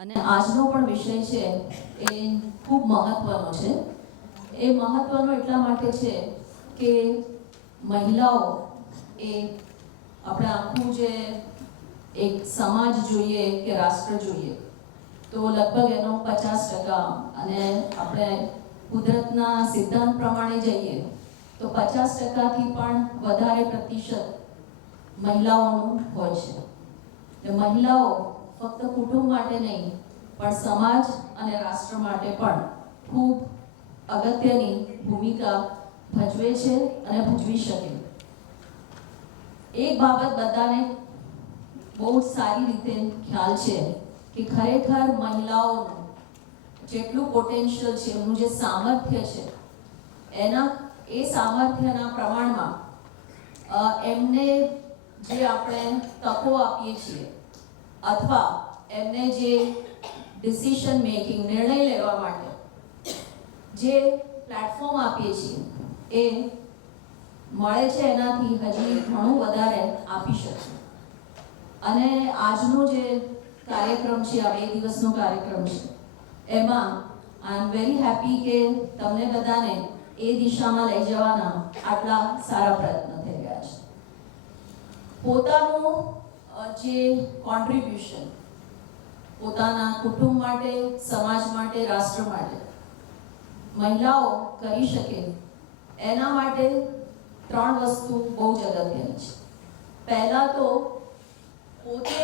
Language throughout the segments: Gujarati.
અને આજનો પણ વિષય છે એ ખૂબ મહત્વનો છે. એ મહત્વનો એટલા માટે છે કે મહિલાઓ એ આપણે આખું જે એક સમાજ જોઈએ કે રાષ્ટ્ર જોઈએ તો લગભગ એનો 50% અને આપણે કુદરતના સિદ્ધાંત પ્રમાણે જઈએ તો 50%થી પણ વધારે પ્રતિશત મહિલાઓનું હોય છે. એટલે મહિલાઓ ફક્ત કુટુંબ માટે નહીં પણ સમાજ અને રાષ્ટ્ર માટે પણ ખૂબ અગત્યની ભૂમિકા ભજવે છે અને ભજવી શકે. એક બાબત બધાને બહુ સારી રીતે ખ્યાલ છે કે ખરેખર મહિલાઓનું જેટલું પોટેન્શિયલ છે, એમનું જે સામર્થ્ય છે, એ સામર્થ્યના પ્રમાણમાં એમને જે આપણે તકો આપીએ છીએ અથવા એમને જે ડિસિઝન મેકિંગ નિર્ણય લેવા માટે જે પ્લેટફોર્મ આપીએ છીએ એ મળે છે એનાથી હજી ઘણું વધારે આપી શકીએ. અને આજનો જે કાર્યક્રમ છે, આ 2 દિવસનો કાર્યક્રમ છે, એમાં આઈ એમ વેરી હેપી કે તમને બધાને એ દિશામાં લઈ જવાના આટલા સારા પ્રયત્ન થઈ રહ્યા છે. પોતાનું જે કોન્ટ્રીબ્યુશન પોતાના કુટુંબ માટે, સમાજ માટે, રાષ્ટ્ર માટે મહિલાઓ કરી શકે એના માટે 3 વસ્તુ બહુ જ અગત્યની છે. પહેલા તો પોતે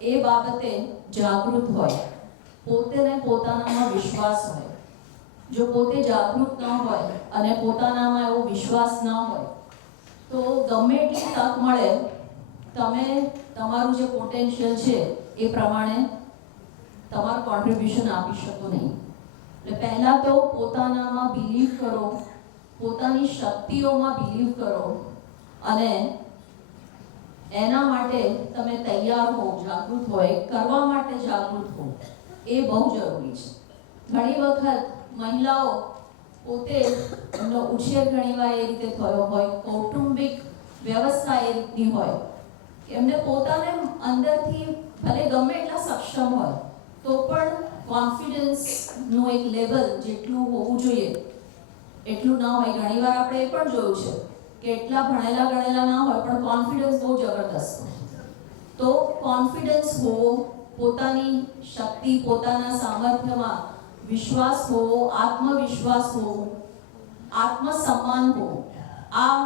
એ બાબતે જાગૃત હોય, પોતેને પોતાનામાં વિશ્વાસ હોય. જો પોતે જાગૃત ન હોય અને પોતાનામાં એવો વિશ્વાસ ન હોય તો ગમે એટલી તક મળે તમે તમારું જે પોટેન્શિયલ છે એ પ્રમાણે તમારું કોન્ટ્રીબ્યુશન આપી શકો નહીં. એટલે પહેલા તો પોતાનામાં બિલીવ કરો, પોતાની શક્તિઓમાં બિલીવ કરો અને એના માટે તમે તૈયાર હો, જાગૃત હોય, કરવા માટે જાગૃત હો. એ બહુ જરૂરી છે. ઘણી વખત મહિલાઓ પોતે એમનો ઉછેર ઘણીવાર એ રીતે થયો હોય, કૌટુંબિક વ્યવસ્થા એ રીતની હોય કે એમને પોતાને અંદરથી ભલે ગમે એટલા સક્ષમ હોય તો પણ કોન્ફિડન્સનું એક લેવલ જેટલું હોવું જોઈએ એટલું ના હોય. ઘણીવાર આપણે એ પણ જોયું છે કે એટલા ભણેલા ગણેલા ના હોય પણ કોન્ફિડન્સ બહુ જબરદસ્ત હોય. તો કોન્ફિડન્સ હોવો, પોતાની શક્તિ, પોતાના સામર્થ્યમાં વિશ્વાસ હોવો, આત્મવિશ્વાસ હોવો, આત્મસન્માન હોવો, આ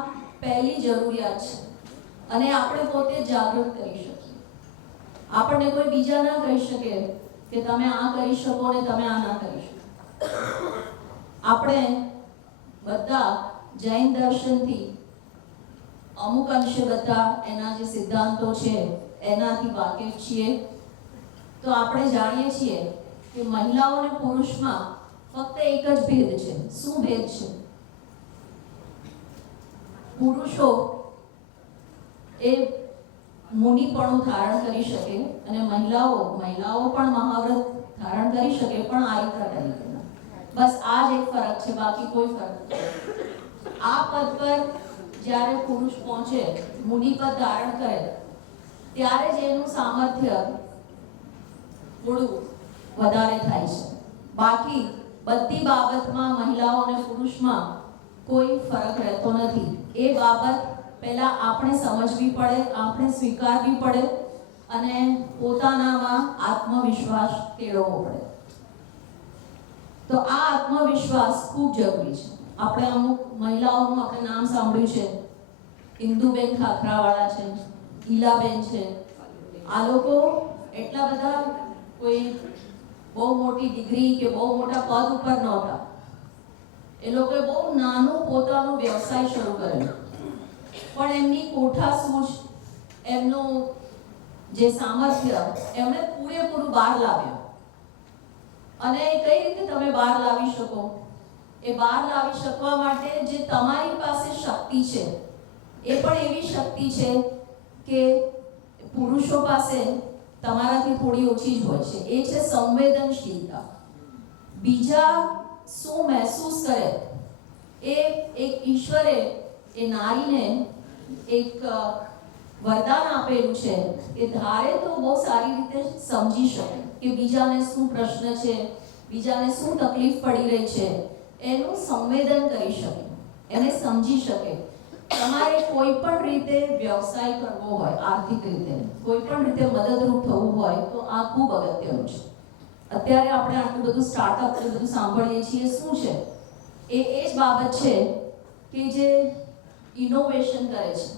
પહેલી જરૂરિયાત છે. અને આપણે પોતે જાગૃત કરી શકીએ. આપણને કોઈ બીજા ના કહી શકે કે તમે આ કરી શકો ને તમે આ ના કરી શકો. આપણે બધા જૈન દર્શનથી અમુક અંશે બધા એના જે સિદ્ધાંતો છે એનાથી વાકેફ છીએ. તો આપણે જાણીએ છીએ કે મહિલાઓ અને પુરુષમાં ફક્ત એક જ ભેદ છે. શું ભેદ છે? પુરુષો એ મુનિપણું ધારણ કરી શકે અને મહિલાઓ પણ મહાવ્રત ધારણ કરી શકે પણ આરિત્ર તરીકે. બસ આ જ એક ફરક છે, બાકી કોઈ ફરક નથી. આ પદ પર જ્યારે પુરુષ પહોંચે, મુનિપદ ધારણ કરે, ત્યારે જ એનું સામર્થ્ય થોડું વધારે થાય છે. બાકી બધી બાબતમાં મહિલાઓ અને પુરુષમાં કોઈ ફરક રહેતો નથી. એ બાબત પહેલા આપણે સમજવી પડે, આપણે સ્વીકારવી પડે અને પોતાનામાં આત્મવિશ્વાસ કેળવવો પડે. તો આ આત્મવિશ્વાસ ખૂબ જરૂરી છે. આપણે અમુક મહિલાઓનું આપણે નામ સાંભળ્યું છે, ઇન્દુબેન ખાખરાવાળા છે, ગીલાબેન છે. આ લોકો એટલા બધા કોઈ બહુ મોટી ડિગ્રી કે બહુ મોટા પદ ઉપર નહોતા. એ લોકોએ બહુ નાનું પોતાનો વ્યવસાય શરૂ કરેલો પણ એમની કોઠાસૂઝ, એમનું જે સામર્થ્ય એમણે પૂરેપૂરું બહાર લાવ્યું. અને કઈ રીતે તમે બહાર લાવી શકો? એ બહાર લાવી શકવા માટે જે તમારી પાસે શક્તિ છે એ પણ એવી શક્તિ છે કે પુરુષો પાસે તમારાથી થોડી ઓછી જ હોય છે. એ છે સંવેદનશીલતા. બીજા શું મહેસૂસ કરે એ એક ઈશ્વરે એ નારીને એક વરદાન આપેલું છે કે ધારે તો બહુ સારી રીતે સમજી શકે કે બીજાને શું પ્રશ્ન છે, બીજાને શું તકલીફ પડી રહી છે, એનું સંવેદન કરી શકે, એને સમજી શકે. તમારે કોઈ પણ રીતે વ્યવસાય કરવો હોય, આર્થિક રીતે કોઈ પણ રીતે મદદરૂપ થવું હોય તો આ ખૂબ અગત્યનું છે. અત્યારે આપણે આટલું બધું સ્ટાર્ટઅપ ને બધું સાંભળીએ છીએ, શું છે એ જ બાબત છે કે જે ઇનોવેશન કરે છે.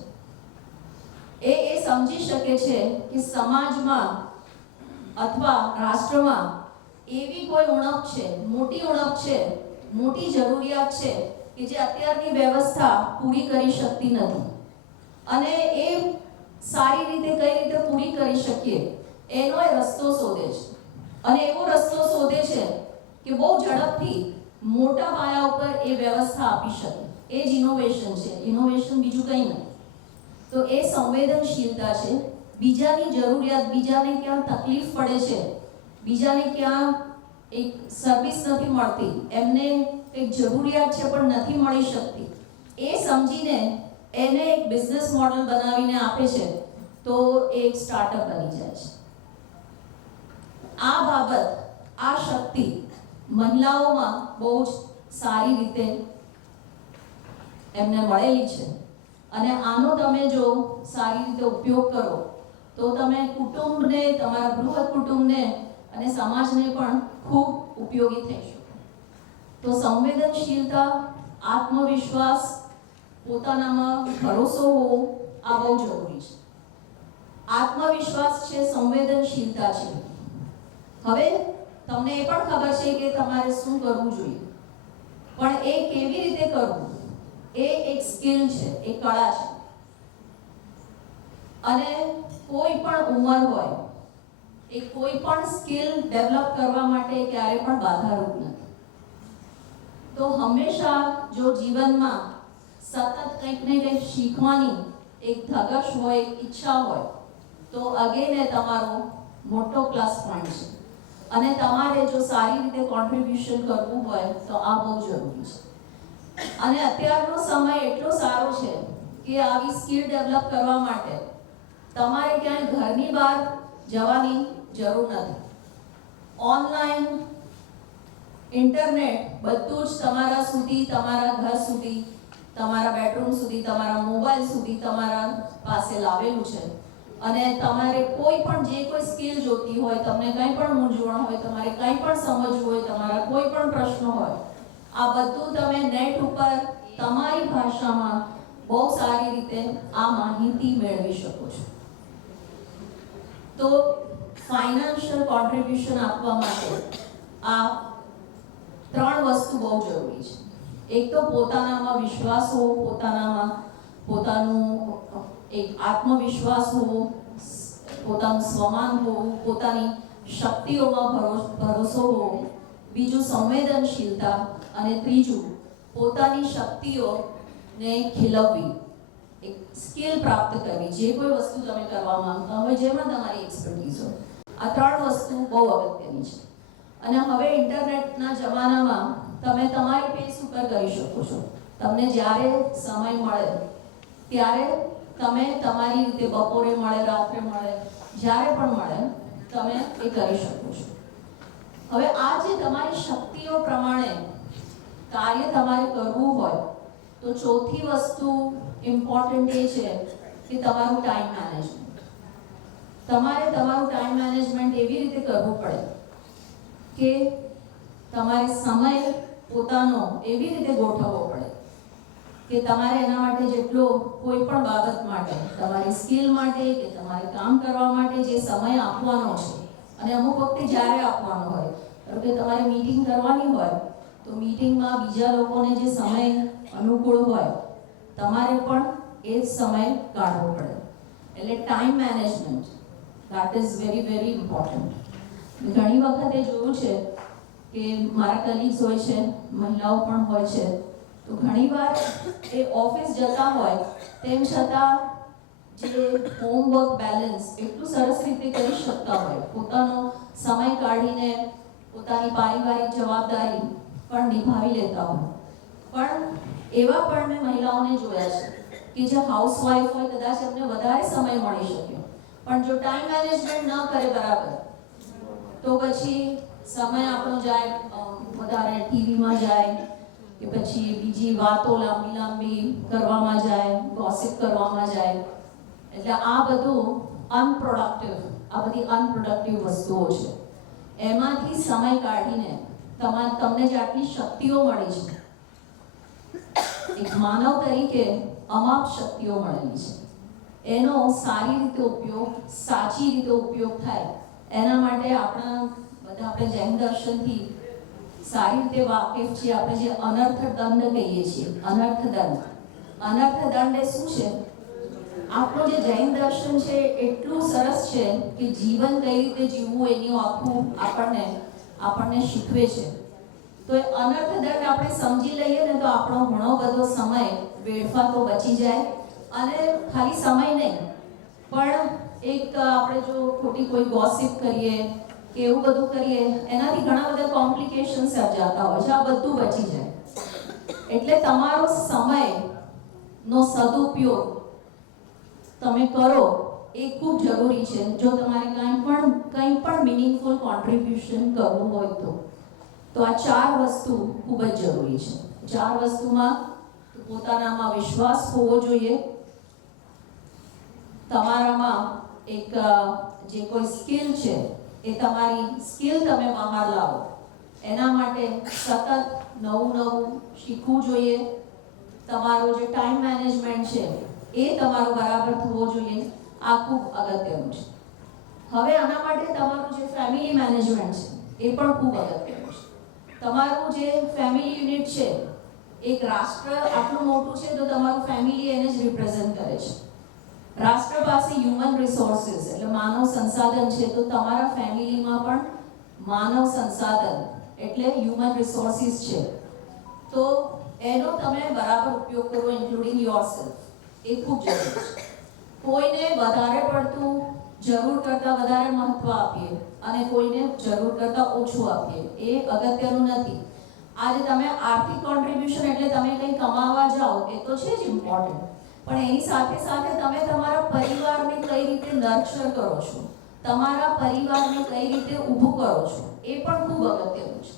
એ સમજી શકે છે કે સમાજમાં અથવા રાષ્ટ્રમાં એવી કોઈ ઉણપ છે, મોટી ઉણપ છે, મોટી જરૂરિયાત છે કે જે અત્યારની વ્યવસ્થા પૂરી કરી શકતી નથી, અને એ સારી રીતે કઈ રીતે પૂરી કરી શકીએ એનો એ રસ્તો શોધે છે. અને એવો રસ્તો શોધે છે કે બહુ ઝડપથી મોટા પાયા ઉપર એ વ્યવસ્થા આપી શકે. એ જ ઇનોવેશન છે. ઇનોવેશન બીજું કંઈ નથી. તો એ સંવેદનશીલતા છે. બીજાની જરૂરિયાત, બીજાને ક્યાં તકલીફ પડે છે, બીજાને ક્યાં એક સર્વિસ નથી મળતી, એમને એક જરૂરિયાત છે પણ નથી મળી શકતી, એ સમજીને એને એક બિઝનેસ મોડલ બનાવીને આપે છે, તો એ એક સ્ટાર્ટઅપ બની જાય છે. આ બાબત, આ શક્તિ મહિલાઓમાં બહુ જ સારી રીતે એમને મળેલી છે. અને આનો તમે જો સારી રીતે ઉપયોગ કરો તો તમે કુટુંબને, તમારા બૃહદ કુટુંબને અને સમાજને પણ ખૂબ ઉપયોગી થઈ શકો. તો સંવેદનશીલતા, આત્મવિશ્વાસ, પોતાનામાં ભરોસો હોવો આ બહુ જરૂરી છે. આત્મવિશ્વાસ છે, સંવેદનશીલતા છે. હવે તમને એ પણ ખબર છે કે તમારે શું કરવું જોઈએ, પણ એ કેવી રીતે કરવું એ એક સ્કિલ છે, એક કળા છે. અને કોઈ પણ ઉંમર હોય, એ કોઈ પણ સ્કિલ ડેવલપ કરવા માટે ક્યારે પણ બાધારૂપ નથી. તો હંમેશા જો જીવનમાં સતત કંઈક ને કંઈક શીખવાની એક ધગશ હોય, એક ઈચ્છા હોય, તો અગેન એ તમારો મોટો પ્લસ પોઈન્ટ છે. અને તમારે જો સારી રીતે કોન્ટ્રીબ્યુશન કરવું હોય તો આ બહુ જરૂરી છે. અને અત્યારનો સમય એટલો સારો છે કે આવી સ્કિલ ડેવલપ કરવા માટે તમારે ક્યાંય ઘરની બહાર જવાની જરૂર નથી. ઓનલાઈન, ઇન્ટરનેટ બધું જ તમારા સુધી, તમારા ઘર સુધી, તમારા બેડરૂમ સુધી, તમારા મોબાઈલ સુધી તમારા પાસે લાવેલું છે. અને તમારે કોઈ પણ જે કોઈ સ્કિલ જોતી હોય, તમને કંઈ પણ મૂંઝવણ હોય, તમારે કંઈ પણ સમજવું હોય, તમારા કોઈ પણ પ્રશ્ન હોય, આ બધું તમે નેટ ઉપર તમારી ભાષામાં બહુ સારી રીતે આ માહિતી મેળવી શકો છો. તો ફાઇનાન્શિયલ કોન્ટ્રીબ્યુશન આપવા માટે આ ત્રણ વસ્તુ બહુ જરૂરી છે. એક તો પોતાનામાં વિશ્વાસ હોવો, પોતાનું એક આત્મવિશ્વાસ હોવો, પોતાનું સ્વમાન હોવું, પોતાની શક્તિઓમાં ભરોસો હોવો. બીજું સંવેદનશીલતા. અને ત્રીજું પોતાની શક્તિઓને ખીલવવી, એક સ્કિલ પ્રાપ્ત કરવી. જે કોઈ વસ્તુ તમે કરવા માંગતા હોય, જેમાં તમારી એક્સપર્ટીઝ હોય, આ ત્રણ વસ્તુ બહુ અગત્યની છે. અને હવે ઇન્ટરનેટના જમાનામાં તમે તમારી પેસ ઉપર કરી શકો છો. તમને જ્યારે સમય મળે ત્યારે તમે તમારી રીતે બપોરે મળે, રાત્રે મળે, જ્યારે પણ મળે તમે એ કરી શકો છો. હવે આ જે તમારી શક્તિઓ પ્રમાણે કાર્ય તમારે કરવું હોય તો ચોથી વસ્તુ ઇમ્પોર્ટન્ટ એ છે કે તમારું ટાઈમ મેનેજમેન્ટ. તમારે તમારું ટાઈમ મેનેજમેન્ટ એવી રીતે કરવું પડે કે તમારે સમય પોતાનો એવી રીતે ગોઠવવો પડે કે તમારે એના માટે જેટલો કોઈ પણ બાબત માટે, તમારી સ્કિલ માટે કે તમારે કામ કરવા માટે જે સમય આપવાનો છે, અને અમુક વખતે જ્યારે આપવાનો હોય, કારણ કે તમારે મીટિંગ કરવાની હોય તો મીટિંગમાં બીજા લોકોને જે સમય અનુકૂળ હોય, તમારે પણ એ જ સમય કાઢવો પડે. એટલે time management, that is very very important. ઘણી વખતે જોયું છે કે મારા કલીગ્સ હોય છે, મહિલાઓ પણ હોય છે, તો ઘણીવાર એ ઓફિસ જતા હોય તેમ છતાં જે હોમવર્ક બેલેન્સ એટલું સરસ રીતે કરી શકતા હોય, પોતાનો સમય કાઢીને પોતાની પારિવારિક જવાબદારી પણ નિભાવી લેતા હોય, પણ એવા પણ મેં મહિલાઓને જોયા છે કે જે હાઉસવાઈફ હોય કદાચ એમને વધારે સમય મળી શક્યો, પણ જો ટાઈમ મેનેજમેન્ટ ન કરે બરાબર તો પછી સમય આપણો જાય, વધારે ટીવીમાં જાય કે પછી બીજી વાતો લાંબી કરવામાં જાય, ગોસિપ કરવામાં જાય. એટલે આ બધું બધી અનપ્રોડક્ટિવ વસ્તુઓ છે. એમાંથી સમય કાઢીને તમને જે આટલી શક્તિઓ મળી છે, એક માનવ તરીકે અમાપ શક્તિઓ મળેલી છે, એનો સારી રીતે ઉપયોગ, સાચી રીતે ઉપયોગ થાય એના માટે આપણે જૈન દર્શનથી સારી રીતે વાકેફ છીએ. આપણે જે અનર્થ દંડ કહીએ છીએ, અનર્થ દંડ એ શું છે? આપણું જે જૈન દર્શન છે એટલું સરસ છે કે જીવન કઈ રીતે જીવવું એનું આખું આપણને શીખવે છે. તો એ અનર્થ દંડ આપણે સમજી લઈએ ને તો આપણો ઘણો બધો સમય વેડફાતો બચી જાય. અને ખાલી સમય નહીં, પણ એક આપણે જો ખોટી કોઈ ગોસિપ કરીએ કે એવું બધું કરીએ એનાથી ઘણા બધા કોમ્પ્લિકેશન સર્જાતા હોય છે. આ બધું બચી જાય. એટલે તમારો સમયનો સદુપયોગ તમે કરો એ ખૂબ જરૂરી છે. જો તમારે કંઈ પણ મિનિંગફુલ કોન્ટ્રીબ્યુશન કરવું હોય તો આ 4 વસ્તુ ખૂબ જ જરૂરી છે. 4 વસ્તુમાં પોતાનામાં વિશ્વાસ હોવો જોઈએ, તમારામાં એક જે કોઈ સ્કિલ છે એ તમારી સ્કિલ તમે બહાર લાવો, એના માટે સતત નવું શીખવું જોઈએ. તમારો જે ટાઈમ મેનેજમેન્ટ છે એ તમારો બરાબર થવો જોઈએ. આ ખૂબ અગત્યનું છે. હવે આના માટે તમારું જે ફેમિલી મેનેજમેન્ટ છે એ પણ ખૂબ અગત્યનું છે. તમારું જે ફેમિલી યુનિટ છે, એક રાષ્ટ્ર આટલું મોટું છે તો તમારું ફેમિલી એને જ રિપ્રેઝન્ટ કરે છે. રાષ્ટ્ર પાસે હ્યુમન રિસોર્સિસ એટલે માનવ સંસાધન છે, તો તમારા ફેમિલીમાં પણ માનવ સંસાધન એટલે હ્યુમન રિસોર્સિસ છે. તો એનો તમે બરાબર ઉપયોગ કરો, ઇન્ક્લુડિંગ યોરસેલ્ફ. એ ખૂબ જરૂરી છે. કોઈને વધારે પડતું જરૂર કરતાં વધારે મહત્વ આપીએ અને કોઈને જરૂર કરતાં ઓછું આપીએ એ અગત્યનું નથી. આજે તમે આર્થિક કોન્ટ્રીબ્યુશન એટલે તમે કંઈ કમાવા જાઓ એ તો છે જ ઇમ્પોર્ટન્ટ, પણ એની સાથે સાથે તમે તમારા પરિવારને કઈ રીતે નર્ચર કરો છો, તમારા પરિવારને કઈ રીતે ઊભું કરો છો, એ પણ ખૂબ અગત્યનું છે.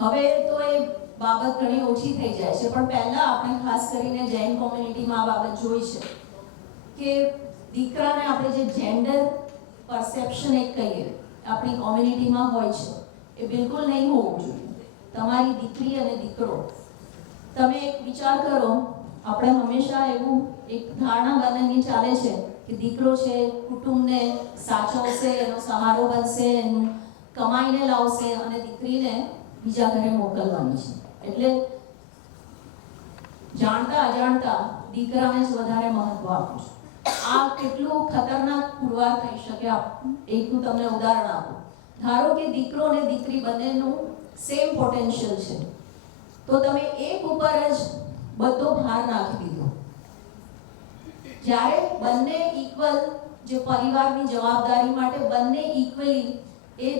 હવે તો એ બાબત ઘણી ઓછી થઈ જાય છે, પણ પહેલા આપણે ખાસ કરીને જૈન કોમ્યુનિટીમાં આ બાબત જોઈ છે કે દીકરાને આપણે જે જેન્ડર પરસેપ્શન એક કહીએ આપણી કોમ્યુનિટીમાં હોય છે, એ બિલકુલ નહીં હોવું જોઈએ. તમારી દીકરી અને દીકરો, તમે એક વિચાર કરો, આપણે હંમેશા એવું એક ધારણા બનાવીને ચાલે છે કે દીકરો છે કુટુંબને સાચવશે, એનો સહારો બનશે, એનું કમાઈને લાવશે અને દીકરીને બીજા ઘરે મોકલવાની છે. એટલે જાણતા અજાણતા દીકરાને જ વધારે મહત્વ આપો છો. આ કેટલું ખતરનાક પુરવાર થઈ શકે. એક હું તમને ઉદાહરણ આપું. ધારો કે દીકરો અને દીકરી બંનેનું સેમ પોટેન્શિયલ છે, તો તમે એક ઉપર જ બધો ભાર નાખી દીધો. જ્યારે બંને ઇક્વલ, જે પરિવારની જવાબદારી માટે બંને ઇક્વલી એ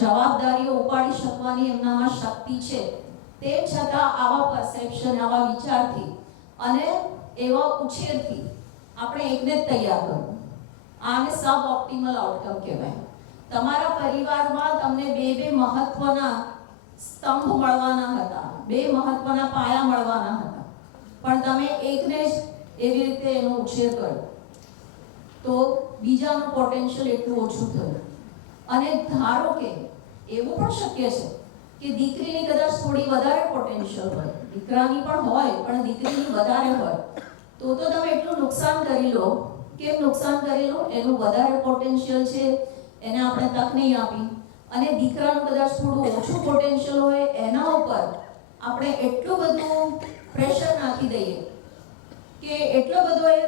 જવાબદારીઓ ઉપાડી શકવાની એમનામાં શક્તિ છે, તેમ છતાં આવા પરસેપ્શન, આવા વિચારથી અને એવા ઉછેરથી આપણે એકને જ તૈયાર કરવું. આને સબ ઓપ્ટિમલ આઉટકમ કહેવાય. તમારા પરિવારમાં તમને બે મહત્વના સ્તંભ મળવાના હતા, 2 મહત્વના પાયા મળવાના હતા, પણ તમે એકને જ એવી રીતે એનો ઉછેર કર્યો તો બીજાનું પોટેન્શિયલ એટલું ઓછું થયું. અને ધારો કે એવું પણ શક્ય છે કે દીકરીની કદાચ થોડી વધારે પોટેન્શિયલ હોય, દીકરાની પણ હોય પણ દીકરીની વધારે હોય, તો તમે એટલું નુકસાન કરી લો. કેમ નુકસાન કરી લો? એનું વધારે પોટેન્શિયલ છે, એને આપણે તક નહીં આપી. અને દીકરાનું કદાચ થોડું ઓછું પોટેન્શિયલ હોય, એના ઉપર આપણે એટલું બધું પ્રેશર નાખી દઈએ કે એટલો બધો એ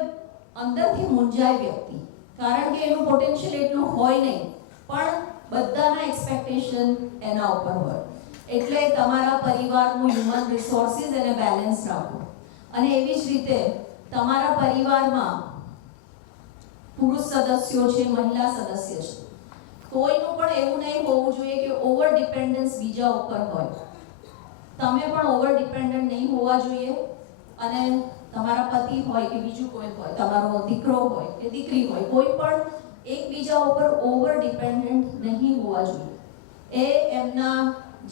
અંદરથી મૂંઝાય વ્યક્તિ, કારણ કે એનું પોટેન્શિયલ એટલું હોય નહીં, પણ બધાના એક્સપેક્ટેશન એના ઉપર હોય. એટલે તમારા પરિવારનું હ્યુમન રિસોર્સિસ એને બેલેન્સ રાખો. અને એવી જ રીતે તમારા પરિવારમાં પુરુષ સદસ્યો છે, મહિલા સદસ્ય છે, કોઈનું પણ એવું નહીં હોવું જોઈએ કે ઓવર ડિપેન્ડન્સ બીજા ઉપર હોય. તમે પણ ઓવર ડિપેન્ડન્ટ નહીં હોવા જોઈએ અને તમારા પતિ હોય કે બીજું કોઈ હોય, તમારો દીકરો હોય કે દીકરી હોય, કોઈ પણ એકબીજા ઉપર ઓવર ડિપેન્ડન્ટ નહીં હોવા જોઈએ. એ એમના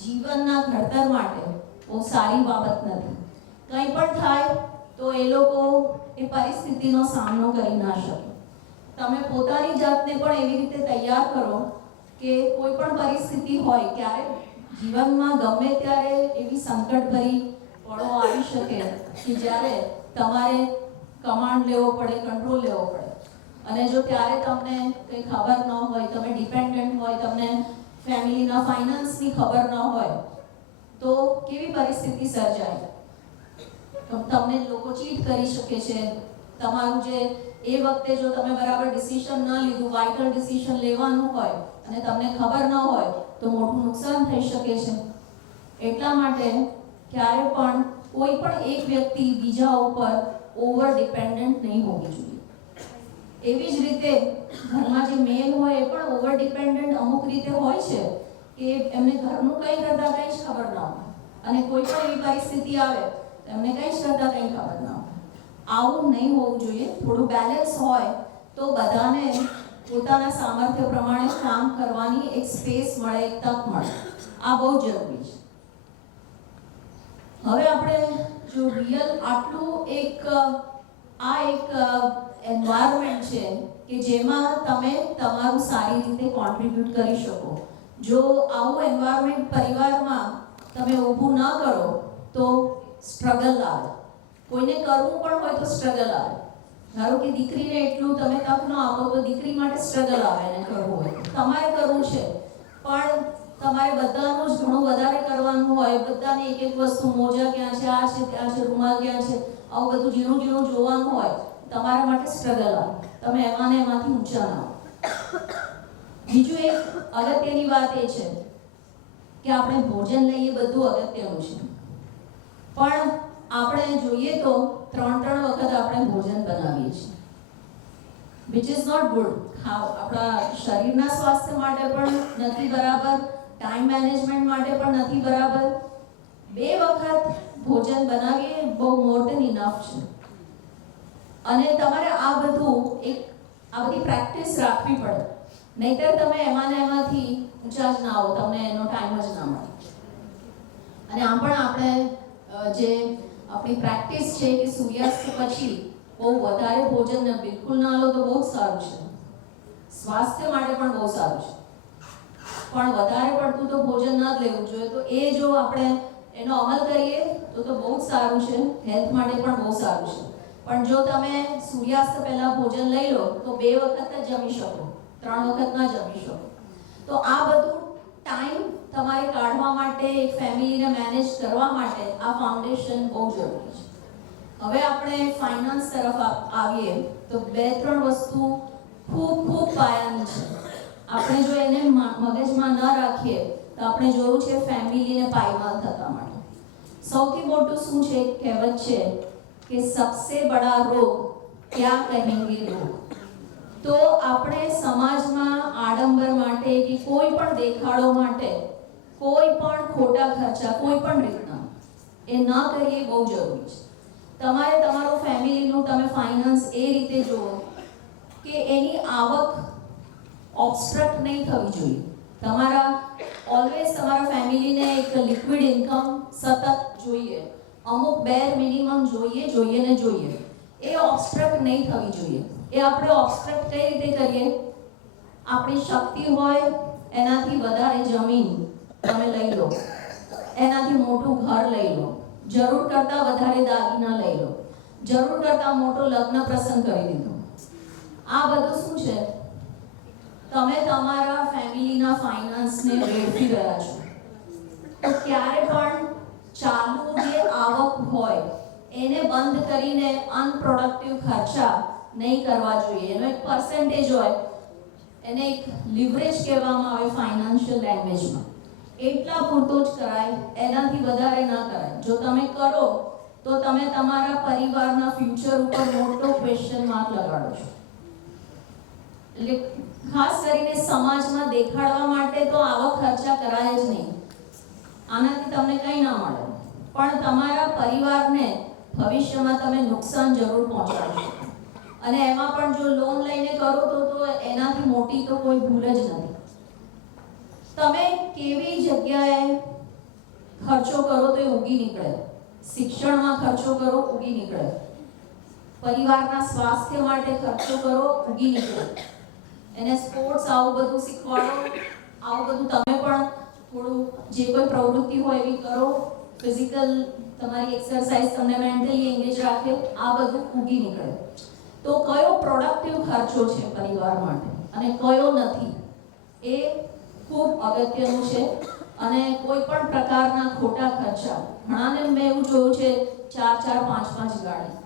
જીવનના ઘડતર માટે બહુ સારી બાબત નથી. કંઈ પણ થાય તો એ લોકો એ પરિસ્થિતિનો સામનો કરી ના શકે. તમે પોતાની જાતને પણ એવી રીતે તૈયાર કરો કે કોઈ પણ પરિસ્થિતિ હોય, ક્યારે જીવનમાં ગમે ત્યારે એવી સંકટભરી પળો આવી શકે કે જ્યારે તમારે કમાન્ડ લેવો પડે, કંટ્રોલ લેવો પડે, અને જો ત્યારે તમને કંઈ ખબર ન હોય, તમે ડિપેન્ડન્ટ હોય, તમને ફેમિલીના ફાઇનાન્સની ખબર ન હોય, તો કેવી પરિસ્થિતિ સર્જાય. તમને લોકો ચીટ કરી શકે છે. તમારું જે એ વખતે જો તમે બરાબર ડિસિઝન ન લીધું, વાઇટલ ડિસિઝન લેવાનું હોય અને તમને ખબર ન હોય તો મોટું નુકસાન થઈ શકે છે. એટલા માટે ક્યારે પણ કોઈ પણ એક વ્યક્તિ બીજા ઉપર ઓવર ડિપેન્ડન્ટ નહીં હોવી જોઈએ. એવી જ રીતે ઘરમાં જે મેલ હોય એ પણ ઓવર ડિપેન્ડન્ટ અમુક રીતે હોય છે કે એમને ઘરનું કંઈ કરતા કંઈ જ ખબર ન હોય, અને કોઈ પણ એવી પરિસ્થિતિ આવે તો એમને કંઈ જ કરતા કંઈ ખબર ન હોય. આવું નહીં હોવું જોઈએ. થોડું બેલેન્સ હોય તો બધાને પોતાના સામર્થ્ય પ્રમાણે કામ કરવાની એક સ્પેસ મળે, એક તક મળે. આ બહુ જરૂરી છે. હવે આપણે જો રિયલ આટલું એક એન્વાયરમેન્ટ છે કે જેમાં તમે તમારું સારી રીતે કોન્ટ્રીબ્યુટ કરી શકો. જો આવું એન્વાયરમેન્ટ પરિવારમાં તમે ઊભું ન કરો તો સ્ટ્રગલ આવે. કોઈને કરવું પણ હોય તો સ્ટ્રગલ આવે. ધારો કે દીકરીને એટલું તમે તક ન આપો તો દીકરી માટે સ્ટ્રગલ આવે એને કરવું હોય. તમારે કરવું છે પણ તમારે બધાનું જ ઘણું વધારે કરવાનું હોય. બધાને એક એક વસ્તુ, મોજા ક્યાં છે, આ છે, ત્યાં છે, રૂમાલ ક્યાં છે, આવું બધું ઝીણું ઝીણું જોવાનું હોય. તમારા માટે સ્ટ્રગલ આવે. તમે એમાંથી ઊંચા ના આવો. બીજું એક અગત્યની વાત એ છે કે આપણે ભોજન લઈએ, બધું અગત્યનું છે, પણ આપણે જોઈએ તો 3 વખત આપણે ભોજન બનાવીએ છીએ, which is not good. આપણા શરીરના સ્વાસ્થ્ય માટે પણ નથી બરાબર, ટાઈમ મેનેજમેન્ટ માટે પણ નથી બરાબર. 2 વખત ભોજન બનાવીએ બહુ મોર ધેન ઇનફ છે. અને તમારે આ બધી પ્રેક્ટિસ રાખવી પડે, નહીતર તમે એમાંથી ઊંચા જ ના આવો, તમને એનો ટાઈમ જ ના મળે. અને આમ પણ આપણે જે આપણી પ્રેક્ટિસ છે કે સૂર્યાસ્ત પછી બહુ વધારે ભોજન બિલકુલ ના લો તો બહુ સારું છે, સ્વાસ્થ્ય માટે પણ બહુ સારું છે. પણ વધારે પડતું તો ભોજન ન જ લેવું જોઈએ. તો એ જો આપણે એનો અમલ કરીએ તો બહુ જ સારું છે, હેલ્થ માટે પણ બહુ સારું છે. પણ જો તમે સૂર્યાસ્ત પહેલા ભોજન લઈ લો તો 2 વખત જ જમી શકો, 3 વખત ના જમી શકો. તો આ બધું ટાઈમ તમારે કાઢવા માટે, એક ફેમિલીને મેનેજ કરવા માટે આ ફાઉન્ડેશન બહુ જરૂરી છે. હવે આપણે ફાઇનાન્સ તરફ આવીએ તો 2-3 વસ્તુ ખૂબ પાયાની છે. આપણે જો એને મગજમાં ન રાખીએ તો આપણે જોયું છે ફેમિલીને પાયમાલ થતા માટે. સૌથી મોટું શું છે, કહેવત છે કે સબસે બડા રોગ ક્યાં કહેંગે લોગ. તો આપણે સમાજમાં આડંબર માટે કે કોઈ પણ દેખાડો માટે કોઈ પણ ખોટા ખર્ચા કોઈ પણ રીતના એ ન કરીએ, બહુ જરૂરી છે. તમારે તમારું ફેમિલીનું તમે ફાઇનાન્સ એ રીતે જુઓ કે એની આવક ઓબસ્ટ્રક્ટ નહીં થવી જોઈએ. ઓલવેઝ તમારા ફેમિલીને એક લિક્વિડ ઇન્કમ સતત જોઈએ, અમુક બેર મિનિમમ જોઈએ. એ ઓબસ્ટ્રક્ટ નહીં થવી જોઈએ. એ આપણે ઓબસ્ટ્રક્ટ કઈ રીતે કરીએ? આપણી શક્તિ હોય એનાથી વધારે જમીન તમે લઈ લો, એનાથી મોટું ઘર લઈ લો, જરૂર કરતાં વધારે દાગીના લઈ લો, જરૂર કરતાં મોટો લગ્ન પ્રસંગ કરી દીધો. આ બધું શું છે? તમે તમારા ફેમિલીના ફાઇનાન્સને વેડફી રહ્યા છો. તો ક્યારે પણ ચાલુ જે આવક હોય એને બંધ કરીને અનપ્રોડક્ટિવ ખર્ચા નહીં કરવા જોઈએ. એનો એક પર્સન્ટેજ હોય, એને એક લિવરેજ કહેવામાં આવે ફાઇનાન્શિયલ લેંગ્વેજમાં. એટલા પૂરતો જ કરાય, એનાથી વધારે ના કરાય. જો તમે કરો તો તમે તમારા પરિવારના ફ્યુચર ઉપર મોટો ક્વેશ્ચન માર્ક લગાડો છો. એટલે ખાસ કરીને સમાજમાં દેખાડવા માટે તો આવા ખર્ચા કરાય જ નહીં. આનાથી તમને કંઈ ના મળે. પણ તમારા પરિવારને ભવિષ્યમાં તમે નુકસાન જરૂર પહોંચાડશો. અને એમાં પણ જો લોન લઈને કરો તો એનાથી મોટી તો કોઈ ભૂલ જ નથી. તમે કેવી જગ્યાએ ખર્ચો કરો તો એ ઉગી નીકળે. શિક્ષણમાં ખર્ચો કરો, ઉગી નીકળે. પરિવારના સ્વાસ્થ્ય માટે ખર્ચો કરો, ઉગી નીકળે. એને સ્પોર્ટ્સ આવું બધું શીખવાડો, આવું બધું તમે પણ થોડું જે કોઈ પ્રવૃત્તિ હોય એવી કરો. ફિઝિકલ તમારી એક્સરસાઇઝ તમને મેન્ટલી એન્ગેજ રાખે, આ બધું ઉગી નીકળે. તો કયો પ્રોડક્ટિવ ખર્ચો છે પરિવાર માટે અને કયો નથી, એ ખૂબ અગત્યનું છે. અને કોઈ પણ પ્રકારના ખોટા ખર્ચા, ઘણાને મેં એવું જોયું છે 4-4, 5-5 ગાડી,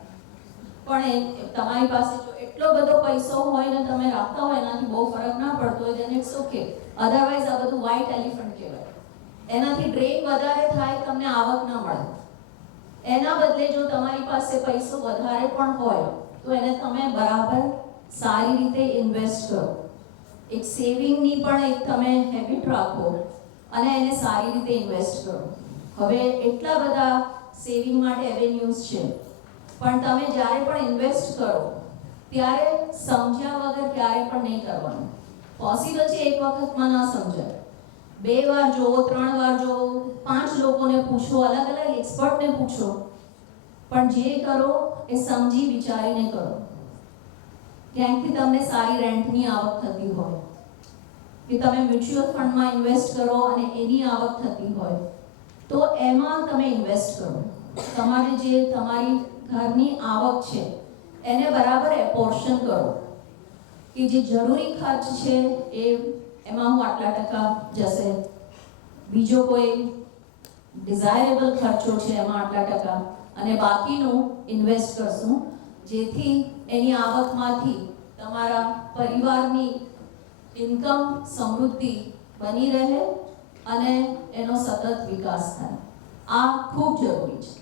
પણ તમારી પાસે જો એટલો બધો પૈસો હોય ને તમે રાખતા હોય એનાથી બહુ ફરક ના પડતો હોય then it's okay. અધરવાઇઝ આ બધું વ્હાઇટ એલિફન્ટ કહેવાય. એનાથી ડ્રેન વધારે થાય, તમને આવક ના મળે. એના બદલે જો તમારી પાસે પૈસો વધારે પણ હોય તો એને તમે બરાબર સારી રીતે ઇન્વેસ્ટ કરો. એક સેવિંગની પણ એક તમે હેબિટ રાખો અને એને સારી રીતે ઇન્વેસ્ટ કરો. હવે એટલા બધા સેવિંગ માટે એવેન્યુઝ છે, પણ તમે જ્યારે પણ ઇન્વેસ્ટ કરો ત્યારે સમજ્યા વગર ક્યારે પણ નહીં કરવાનું. પોસિબલ છે એક વખતમાં ના સમજાય, 2 વાર જોવો, 3 વાર જોવો, 5 લોકોને પૂછો, અલગ અલગ એક્સપર્ટને પૂછો, પણ જે કરો એ સમજી વિચારીને કરો. ક્યાંકથી તમને સારી રેન્ટની આવક થતી હોય કે તમે મ્યુચ્યુઅલ ફંડમાં ઇન્વેસ્ટ કરો અને એની આવક થતી હોય તો એમાં તમે ઇન્વેસ્ટ કરો. તમારે જે તમારી ઘરની આવક છે એને બરાબર એપોર્શન કરો કે જે જરૂરી ખર્ચ છે એમાં હું આટલા ટકા જશે, બીજો કોઈ ડિઝાયરેબલ ખર્ચો છે એમાં આટલા ટકા, અને બાકીનું ઇન્વેસ્ટ કરશું જેથી એની આવકમાંથી તમારા પરિવારની ઇન્કમ સમૃદ્ધિ બની રહે અને એનો સતત વિકાસ થાય. આ ખૂબ જરૂરી છે.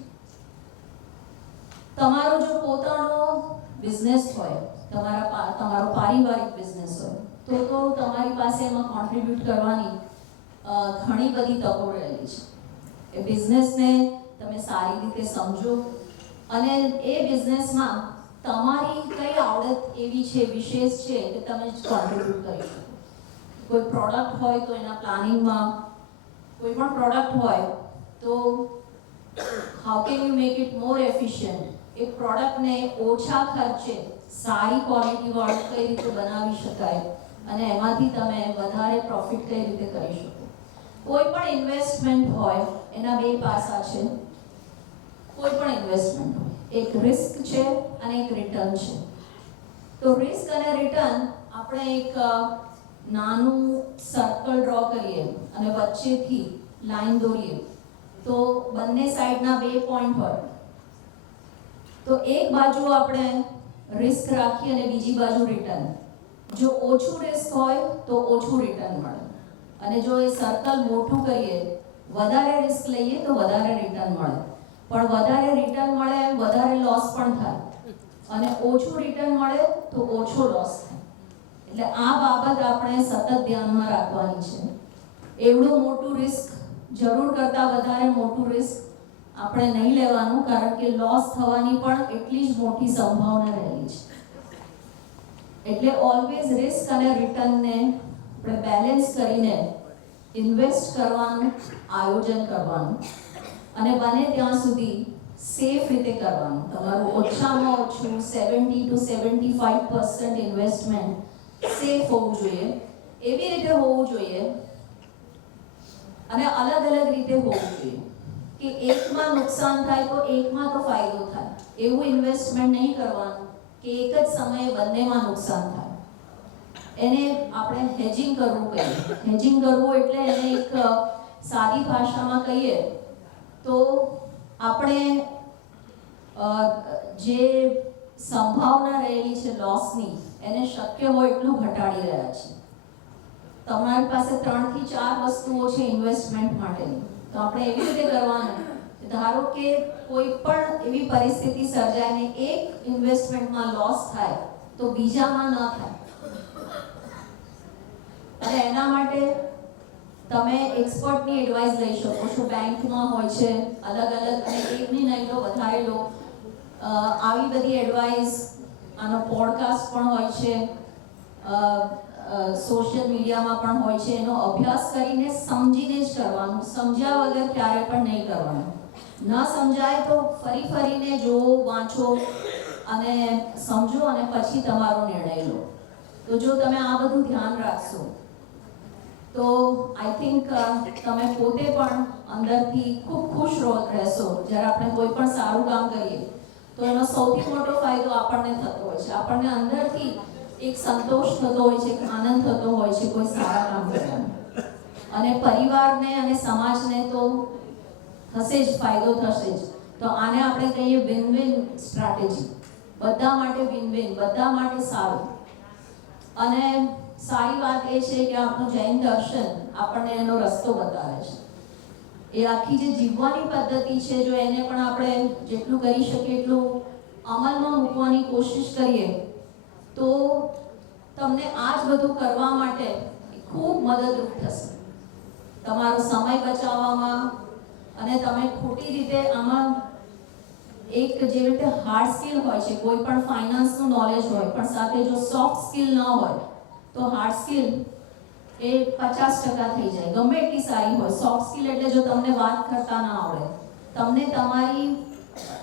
તમારો જો પોતાનો બિઝનેસ હોય, તમારો પારિવારિક બિઝનેસ હોય તો તમારી પાસે એમાં કોન્ટ્રીબ્યુટ કરવાની ઘણી બધી તકો રહેલી છે. એ બિઝનેસને તમે સારી રીતે સમજો અને એ બિઝનેસમાં તમારી કઈ આવડત એવી છે, વિશેષ છે કે તમે કોન્ટ્રીબ્યુટ કરી શકો. કોઈ પ્રોડક્ટ હોય તો એના પ્લાનિંગમાં, કોઈ પણ પ્રોડક્ટ હોય તો how can you make it more efficient. એ પ્રોડક્ટને ઓછા ખર્ચે સારી ક્વોલિટી વાળું કઈ રીતે બનાવી શકાય અને એમાંથી તમે વધારે પ્રોફિટ કઈ રીતે કરી શકો. કોઈ પણ ઇન્વેસ્ટમેન્ટ હોય એના 2 પાસા છે. કોઈ પણ ઇન્વેસ્ટમેન્ટ હોય, એક રિસ્ક છે અને એક રિટર્ન છે. તો રિસ્ક અને રિટર્ન આપણે એક નાનું સર્કલ ડ્રો કરીએ અને વચ્ચેથી લાઈન દોરીએ તો બંને સાઈડના 2 પોઈન્ટ હોય. તો એક બાજુ આપણે રિસ્ક રાખીએ અને બીજી બાજુ રિટર્ન. જો ઓછું રિસ્ક હોય તો ઓછું રિટર્ન મળે, અને જો એ સર્કલ મોટું કરીએ, વધારે રિસ્ક લઈએ તો વધારે રિટર્ન મળે, પણ વધારે રિટર્ન મળે વધારે લોસ પણ થાય, અને ઓછું રિટર્ન મળે તો ઓછો લોસ થાય. એટલે આ બાબત આપણે સતત ધ્યાનમાં રાખવાની છે. એવડું મોટું રિસ્ક, જરૂર કરતાં વધારે મોટું રિસ્ક આપણે નહીં લેવાનું, કારણ કે લોસ થવાની પણ એટલી જ મોટી સંભાવના રહેલી છે. એટલે ઓલવેઝ રિસ્ક અને રિટર્નને આપણે બેલેન્સ કરીને ઇન્વેસ્ટ કરવાનું, આયોજન કરવાનું અને બને ત્યાં સુધી સેફ રીતે કરવાનું. તમારું ઓછામાં ઓછું 70 to 75% ઇન્વેસ્ટમેન્ટ સેફ હોવું જોઈએ. એવી રીતે હોવું જોઈએ અને અલગ અલગ રીતે હોવું જોઈએ કે એકમાં નુકસાન થાય તો એકમાં તો ફાયદો થાય. એવું ઇન્વેસ્ટમેન્ટ નહીં કરવાનું કે એક જ સમયે બંનેમાં નુકસાન થાય. એને આપણે હેજિંગ કરવું કહીએ. હેજિંગ કરવું એટલે એને એક સાદી ભાષામાં કહીએ તો આપણે જે સંભાવના રહેલી છે લોસની એને શક્ય હોય એટલું ઘટાડી રહ્યા છીએ. તમારી પાસે 3 થી 4 વસ્તુઓ છે ઇન્વેસ્ટમેન્ટ માટેની, તો આપણે એવી રીતે કરવાનું. ધારો કે કોઈ પણ એવી પરિસ્થિતિ સર્જાય ને એક ઇન્વેસ્ટમેન્ટમાં લોસ થાય તો બીજામાં ન થાય, અને એના માટે તમે એક્સપર્ટની એડવાઇસ લઈ શકો છો. બેંકમાં હોય છે અલગ અલગ, અને એકની નહીં લો, વધારે લો. આવી બધી એડવાઇસ, આનો પોડકાસ્ટ પણ હોય છે, સોશિયલ મીડિયામાં પણ હોય છે. એનો અભ્યાસ કરીને સમજીને જ કરવાનું, સમજ્યા વગર ક્યારે પણ નહીં કરવાનું. ન સમજાય તો ફરીને જોવો, વાંચો અને સમજો અને પછી તમારો નિર્ણય લો. તો જો તમે આ બધું ધ્યાન રાખશો તો આઈ થિંક તમે પોતે પણ અંદરથી ખૂબ ખુશ રહેશો. જ્યારે આપણે કોઈ પણ સારું કામ કરીએ તો એનો સૌથી મોટો ફાયદો આપણને થતો હોય છે. આપણને અંદરથી એક સંતોષ થતો હોય છે, આનંદ થતો હોય છે કોઈ સારા કામ કરવાનો. અને પરિવારને અને સમાજને તો થશે જ, ફાયદો થશે જ. તો આને આપણે કહીએ વિન વિન સ્ટ્રેટેજી. બધા માટે વિન વિન, બધા માટે સારું. અને સારી વાત એ છે કે આપણું જૈન દર્શન આપણને એનો રસ્તો બતાવે છે. એ આખી જે જીવવાની પદ્ધતિ છે, જો એને પણ આપણે જેટલું કરી શકીએ એટલું અમલમાં મૂકવાની કોશિશ કરીએ તો તમને આ જ બધું કરવા માટે ખૂબ મદદરૂપ થશે. તમારો સમય બચાવવામાં, અને તમે ખોટી રીતે આમાં એક જે રીતે હાર્ડ સ્કિલ હોય છે, કોઈ પણ ફાઇનાન્સનું નોલેજ હોય પણ સાથે જો સોફ્ટ સ્કિલ ન હોય તો હાર્ડ સ્કિલ એ 50% થઈ જાય, ગમે એટલી સારી હોય. સોફ્ટ સ્કિલ એટલે જો તમને વાત કરતા ના આવડે, તમને તમારી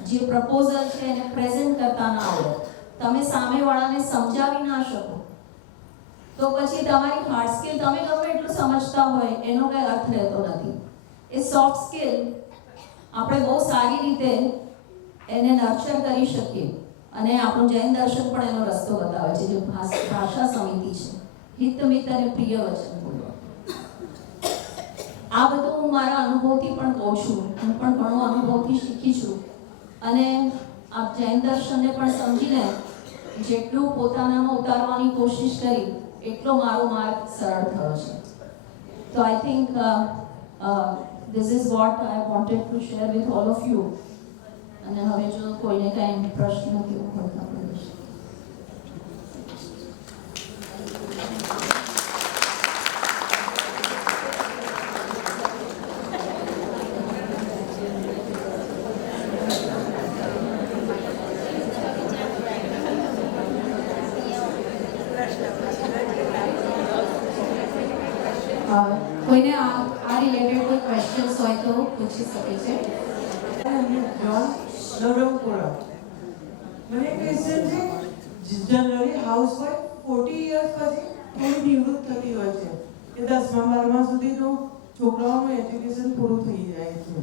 જે પ્રપોઝલ છે એને પ્રેઝન્ટ કરતા ના આવડે, તમે સામેવાળાને સમજાવી ના શકો, તો પછી તમારી હાર્ડ સ્કિલ તમે ગમે એટલું સમજતા હોય એનો કંઈ અર્થ રહેતો નથી. એ સોફ્ટ સ્કિલ આપણે બહુ સારી રીતે એને નર્ચર કરી શકીએ. અને આપણું જૈન દર્શન પણ એનો રસ્તો બતાવે છે, જે ભાષા સમિતિ છે, હિત મિત અને પ્રિય વચન બોલવા. આ બધું હું મારા અનુભવથી પણ કહું છું. હું પણ ઘણો અનુભવથી શીખી છું. અને આ જૈન દર્શનને પણ સમજીને જેટલું પોતાનામાં ઉતારવાની કોશિશ કરી એટલો મારો માર્ગ સરળ થયો છે. તો I think this is what I wanted to share with all of you. અને હવે જો કોઈને કાંઈ પ્રશ્ન કે એવું હોય તો આપણે કોઈને આ રિલેટેડ કોઈ ક્વેશ્ચન્સ હોય તો પૂછી શકે છે. મને ક્વેશ્ચન છે, જનરલી હાઉસવાઇફ 40 યર્સ પછી થોડી નિવૃત્ત થતી હોય છે કે 10મા 12મા સુધી તો છોકરાઓનું એજ્યુકેશન પૂરું થઈ જાય છે.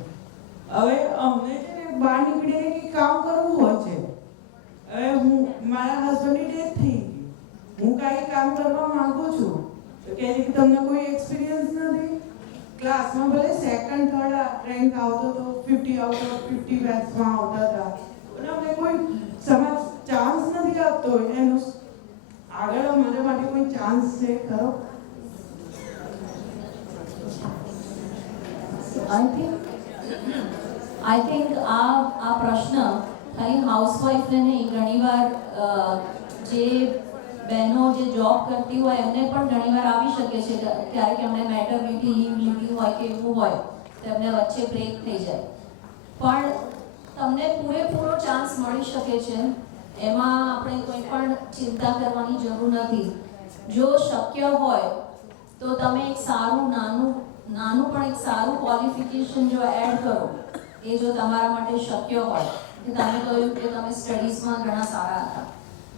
હવે અમને છે ને બહાર નીકળીને કંઈક કામ કરવું હોય છે. હવે મારા હસબન્ડની ડેથ થઈ ગઈ, હું કાંઈ કામ કરવા માંગુ છું તો કહે છે કે તમને કોઈ એક્સપિરિયન્સ નથી. ક્લાસમાં ભલે સેકન્ડ થર્ડ રેન્ક આવતો તો 50 આઉટ ઓફ 50 બેચમાં આવતા હતા, પણ અમને કોઈ સમાજ ચાન્સ નથી આપતો. એનો આગળ અમારા માટે કોઈ ચાન્સ છે ખરો? આઈ થિંક આ પ્રશ્ન ખાલી હાઉસવાઇફને નહીં, ઘણીવાર જે બહેનો જે જોબ કરતી હોય એમને પણ ઘણીવાર આવી શકે છે. ક્યારેક એમને મેટર્નિટી લીવ લીધી હોય કે એવું હોય તો એમને વચ્ચે બ્રેક થઈ જાય. પણ તમને પૂરેપૂરો ચાન્સ મળી શકે છે, એમાં આપણે કોઈ પણ ચિંતા કરવાની જરૂર નથી. જો શક્ય હોય તો તમે એક સારું નાનું પણ એક સારું ક્વોલિફિકેશન જો એડ કરો, એ જો તમારા માટે શક્ય હોય. કે તમે કહ્યું કે તમે સ્ટડીઝમાં ઘણા સારા હતા,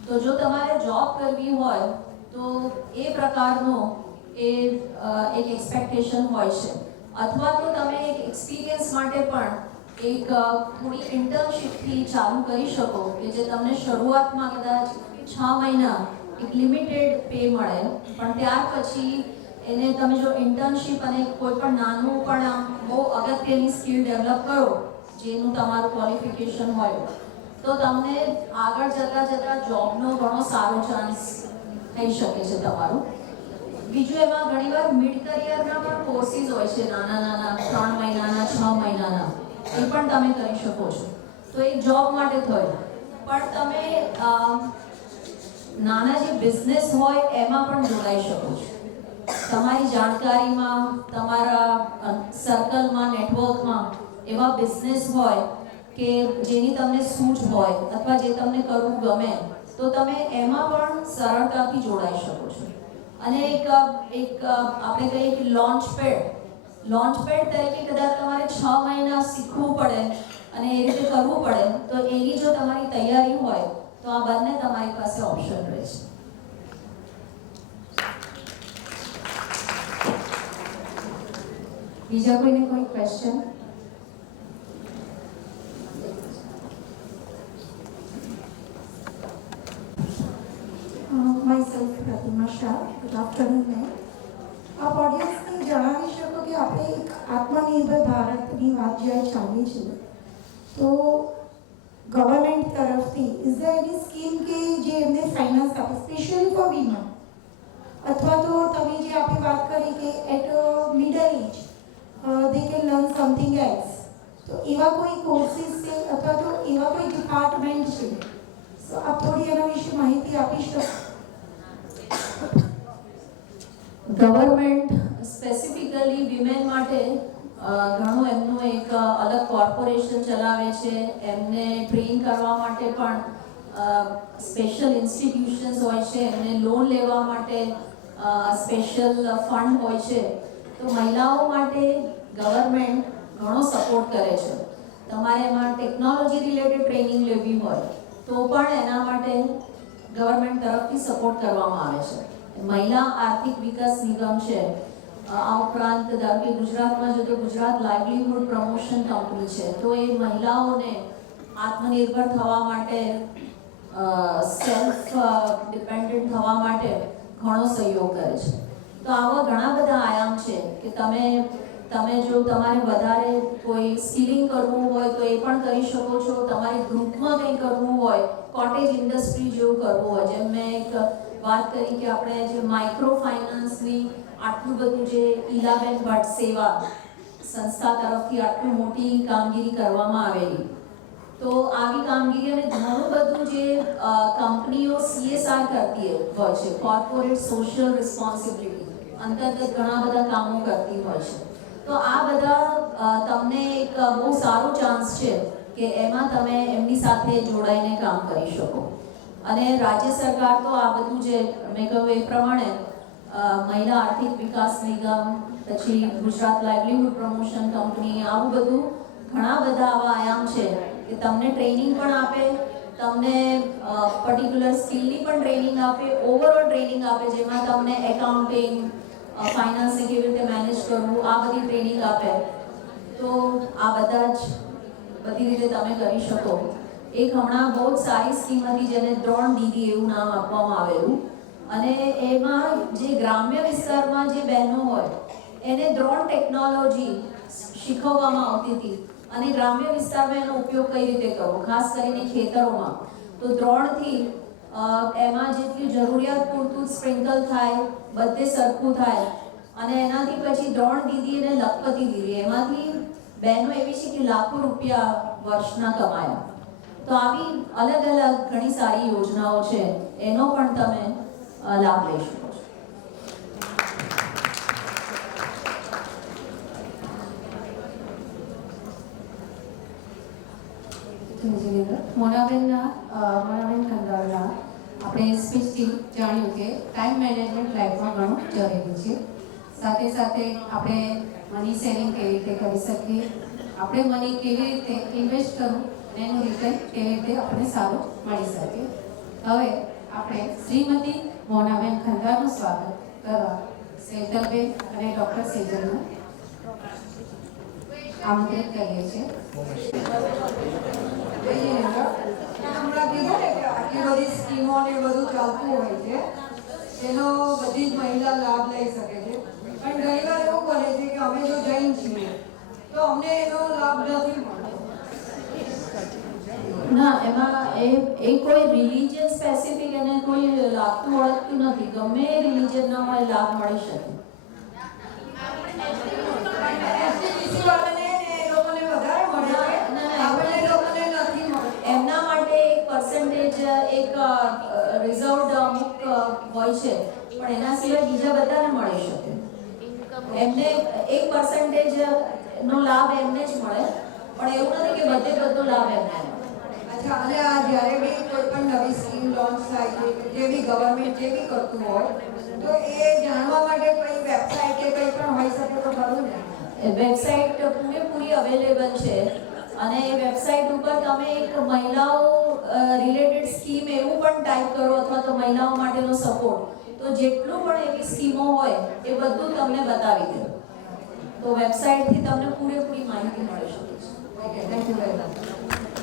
તો જો તમારે જોબ કરવી હોય તો એ પ્રકારનો એક એક્સપેક્ટેશન હોય છે. અથવા તો તમે એક એક્સપિરિયન્સ માટે પણ એક થોડી ઇન્ટર્નશીપથી ચાલુ કરી શકો કે જે તમને શરૂઆતમાં કદાચ 6 મહિના એક લિમિટેડ પે મળે, પણ ત્યાર પછી એને તમે જો ઇન્ટર્નશીપ અને કોઈ પણ નાનું પણ આમ બહુ અગત્યની સ્કિલ ડેવલપ કરો જેનું તમારું ક્વોલિફિકેશન હોય, તો તમને આગળ જતા જોબનો ઘણો સારો ચાન્સ થઈ શકે છે તમારું. બીજું એમાં ઘણીવાર મિડ કરિયરના પણ કોર્સિસ હોય છે, નાના 3 મહિનાના 6 મહિનાના, એ પણ તમે કરી શકો છો. તો એક જોબ માટે થયું, પણ તમે નાના જે બિઝનેસ હોય એમાં પણ જોડાઈ શકો છો. તમારી જાણકારીમાં, તમારા સર્કલમાં, નેટવર્કમાં એવા બિઝનેસ હોય કે જેની તમને સૂઝ હોય અથવા જે તમને કરવું ગમે તો તમે એમાં પણ સરળતાથી જોડાઈ શકો છો. અને એક આપણે કહીએ કે લોન્ચ પેડ તરીકે કદાચ તમારે 6 મહિના શીખવું પડે અને એ રીતે કરવું પડે તો એની જો તમારી તૈયારી હોય તો આ બંને તમારી પાસે ઓપ્શન રહે છે. બીજા કોઈને કોઈ question? myself Pratima Shah. Good afternoon, ma'am. આપ ઓડિયન્સને જણાવી શકો કે આપણે એક આત્મનિર્ભર ભારતની વાત જ્યારે ચાલી છે તો ગવર્મેન્ટ તરફથી ઇઝ ધેર એની સ્કીમ કે જે એમને ફાઇનાન્સ આપે સ્પેશિયલી ફોર વીમન, અથવા તો તમે જે આપણે વાત કરી કે at middle age they can learn something else, તો એવા કોઈ કોર્સિસ છે અથવા તો એવા કોઈ ડિપાર્ટમેન્ટ છે, તો આપ થોડી એના વિશે માહિતી આપી શકો? ગવર્મેન્ટ સ્પેસિફિકલી વિમેન માટે ઘણું એમનું એક અલગ કોર્પોરેશન ચલાવે છે. એમને ટ્રેન કરવા માટે પણ સ્પેશિયલ ઇન્સ્ટિટ્યુશન્સ હોય છે, એમને લોન લેવા માટે સ્પેશિયલ ફંડ હોય છે. તો મહિલાઓ માટે ગવર્મેન્ટ ઘણો સપોર્ટ કરે છે. તમારે એમાં ટેકનોલોજી રિલેટેડ ટ્રેનિંગ લેવી હોય તો પણ એના માટે ગવર્મેન્ટ તરફથી સપોર્ટ કરવામાં આવે છે. મહિલા આર્થિક વિકાસ નિગમ છે. આ ઉપરાંત ધારો કે ગુજરાતમાં જો તો ગુજરાત લાઇવલીહુડ પ્રમોશન કંપની છે, તો એ મહિલાઓને આત્મનિર્ભર થવા માટે, સેલ્ફ ડિપેન્ડન્ટ થવા માટે ઘણો સહયોગ કરે છે. તો આવા ઘણા બધા આયામ છે કે તમે જો તમારે વધારે કોઈ સ્કિલિંગ કરવું હોય તો એ પણ કરી શકો છો. તમારી ગ્રુપમાં કંઈ કરવું હોય, કોટેજ ઇન્ડસ્ટ્રી જેવું કરવું હોય, જેમ મેં એક વાત કરી કે આપણે જે માઇક્રો ફાઇનાન્સની આટલું બધું જે ઈલાબેન ભટ્ટ સેવા સંસ્થા તરફથી આટલી મોટી કામગીરી કરવામાં આવેલી, તો આવી કામગીરી અને ઘણું બધું જે કંપનીઓ CSR કરતી હોય છે, કોર્પોરેટ સોશિયલ રિસ્પોન્સિબિલિટી અંતર્ગત ઘણા બધા કામો કરતી હોય છે. તો આ બધા તમને એક બહુ સારો ચાન્સ છે કે એમાં તમે એમની સાથે જોડાઈને કામ કરી શકો. અને રાજ્ય સરકાર તો આ બધું જે મેં કહ્યું એ પ્રમાણે મહિલા આર્થિક વિકાસ નિગમ, પછી ગુજરાત લાઇવલીહુડ પ્રમોશન કંપની, આવું બધું ઘણા બધા આવા આયામ છે કે તમને ટ્રેનિંગ પણ આપે, તમને પર્ટિક્યુલર સ્કિલની પણ ટ્રેનિંગ આપે, ઓવરઓલ ટ્રેનિંગ આપે, જેમાં તમને એકાઉન્ટિંગ, ફાઇનાન્સને કેવી રીતે મેનેજ કરવું, આ બધી ટ્રેનિંગ આપે. તો આ બધી રીતે તમે કરી શકો. એક હમણાં બહુ જ સારી સ્કીમ હતી જેને દ્રોણ દીદી એવું નામ આપવામાં આવેલું, અને એમાં જે ગ્રામ્ય વિસ્તારમાં જે બહેનો હોય એને દ્રોણ ટેકનોલોજી શીખવવામાં આવતી હતી અને ગ્રામ્ય વિસ્તારમાં એનો ઉપયોગ કઈ રીતે કરવો, ખાસ કરીને ખેતરોમાં. તો દ્રોણથી એમાં જેટલી જરૂરિયાત પૂરતું સ્પ્રિંકલ થાય, બધે સરખું થાય, અને એનાથી પછી દ્રોણ દીદી અને લખપતિ દીદી, એમાંથી બહેનો એવી છે કે લાખો રૂપિયા વર્ષના કમાયા. તો આવી અલગ અલગ ઘણી સારી યોજનાઓ છે, એનો પણ તમે લાભ લઈ શકો છો. મોનાબેન ખંડાળા આપણે સ્પીચથી જાણ્યું કે ટાઈમ મેનેજમેન્ટ લાઈફમાં ઘણું જરૂરી છે. સાથે સાથે આપણે મની સેવિંગ કેવી રીતે કરી શકીએ, આપણે મની કેવી રીતે ઇન્વેસ્ટ કરવું અને એનું રિટર્ન કેવી રીતે આપણને સારું મળી શકે. હવે આપણે શ્રીમતી મોનાબેન ખંડાળાનું સ્વાગત કરવા સેજલબેન અને ડૉક્ટર સેજલનું આમંત્રિત કરીએ છીએ. હમણાં કીધું ને કે આટલી બધી સ્કીમો ને બધું ચાલતું હોય છે, એનો બધી જ મહિલા લાભ લઈ શકે છે. પણ ઘણી વાર એવું બને છે કે અમે જો જૈન છીએ તો અમને એનો લાભ નથી મળતો. ના, એમાં એ કોઈ રિલિજન સ્પેસિફિક એને કોઈ લાગતું ઓળખતું નથી. ગમે એ રિલિજનના હોય લાભ મળી શકે. એમના માટે એક પર્સન્ટેજ, એક રિઝર્વડ અમુક હોય છે, પણ એના સિવાય બીજા બધાને મળી શકે. એમને 1% નો લાભ એમને જ મળે, પણ એવું નથી કે બધો લાભ એમને. અચ્છા, અને આ જ્યારે બી કોઈ પણ નવી સ્કીમ લોન્ચ થાય છે, જે બી ગવર્મેન્ટ જે બી કરતું હોય, તો એ જાણવા માટે કોઈ વેબસાઇટ કે કંઈ પણ હોઈ શકે તો ખરું ને? વેબસાઇટ પૂરેપૂરી અવેલેબલ છે અને એ વેબસાઇટ ઉપર તમે એક મહિલાઓ રિલેટેડ સ્કીમ એવું પણ ટાઈપ કરો અથવા તો મહિલાઓ માટેનો સપોર્ટ, તો જેટલું પણ એવી સ્કીમો હોય એ બધું તમને બતાવી દે. તો વેબસાઇટથી તમને પૂરેપૂરી માહિતી મળી શકે છે. Okay, thank you very much.